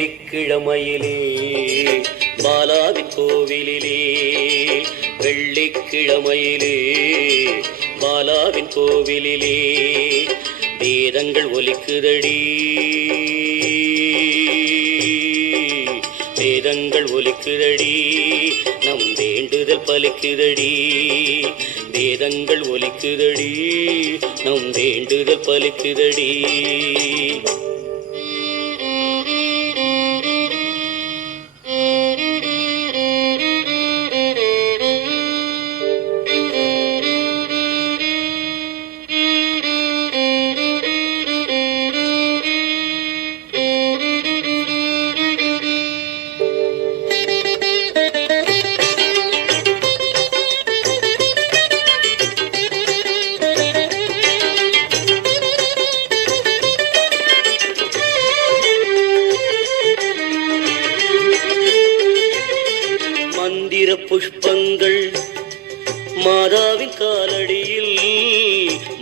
வெள்ளிக்கிழமையிலே பாலாவின் கோவிலிலே, வெள்ளிக்கிழமையிலே பாலாவின் கோவிலிலே வேதங்கள் ஒலிக்குதடி, வேதங்கள் ஒலிக்குதடி, நம் வேண்டுதல் பலிக்குதடி, வேதங்கள் ஒலிக்குதடி, நம் வேண்டுதல் பலிக்குதடி. மந்திர புஷ்பங்கள் மாதாவின் காலடியில்,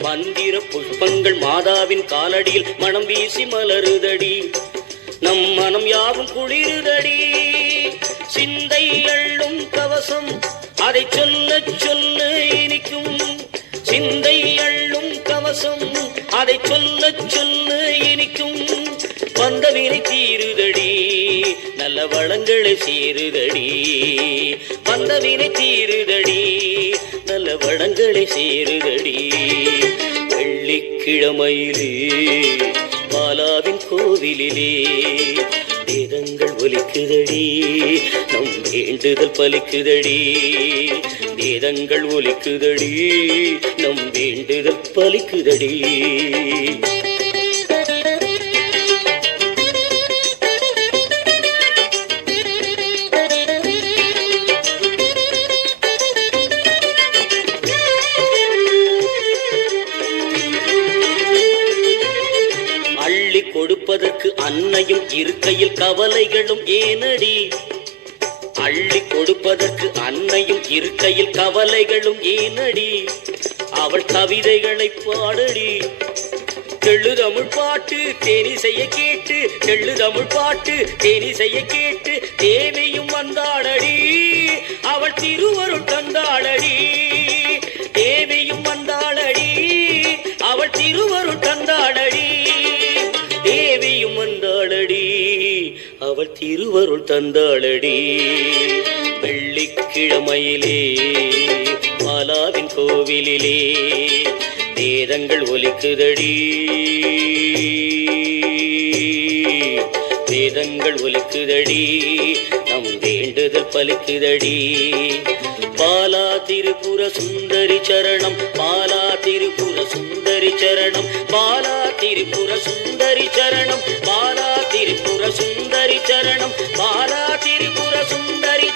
மந்திர புஷ்பங்கள் மாதாவின் காலடியில் மனம் வீசி மலருதடி, நம் மனம் யாவும் குளிருதடி. சிந்தை அள்ளும் கவசம் அதை சொல்ல சொல்ல இனிக்கும், சிந்தை அள்ளும் கவசம் அதை சொல்ல சொல்ல இனிக்கும். வந்தவினை தீருதடி, நல்ல வளங்களை சேருதடி, வந்தவினை தீருதடி, நல்ல வளங்களை சேருதடி. வெள்ளிக்கிழமையிலே பாலாவின் கோவிலிலே வேதங்கள் ஒலிக்குதடி, நம் வேண்டுதல் பலிக்குதடி, வேதங்கள் ஒலிக்குதடி, நம் வேண்டுதல் பலிக்குதடி. அள்ளி கொடுப்பதற்கு அன்னையும் இருக்கையில் கவலைகளும் ஏனடி, அள்ளி கொடுப்பதற்கு அன்னையும் இருக்கையில் கவலைகளும் ஏனடி. அவள் கவிதைகளை பாடடி, தெள்ளுதமிழ் பாட்டு தேனிசைய கேட்டு, தெள்ளுதமிழ் பாட்டு தேனிசைய கேட்டு தேவியும் வந்தாடடி, அவள் திருவருள் தந்தாடடி, தேவியும் வந்தாளடி, அவள் திருவருள் தந்தாடடி, தேவியும் வந்தாளடி, அவள் திருவருள் தந்தாளடி. வெள்ளிக்கிழமையிலே பாலாவின் கோவிலிலே வேதங்கள் ஒலிக்குதடி, வேதங்கள் ஒலிக்குதடி, நம் வேண்டுதல் பலிக்குதடி. பாலா திரிபுர சுந்தரி சரணம், பாலா திரிபுர சுந்தரி சரணம், பாலா திரிபுர சுந்தரி சரணம், பாலா திரிபுர சுந்தரி சரணம், பாலா திரிபுர சுந்தரி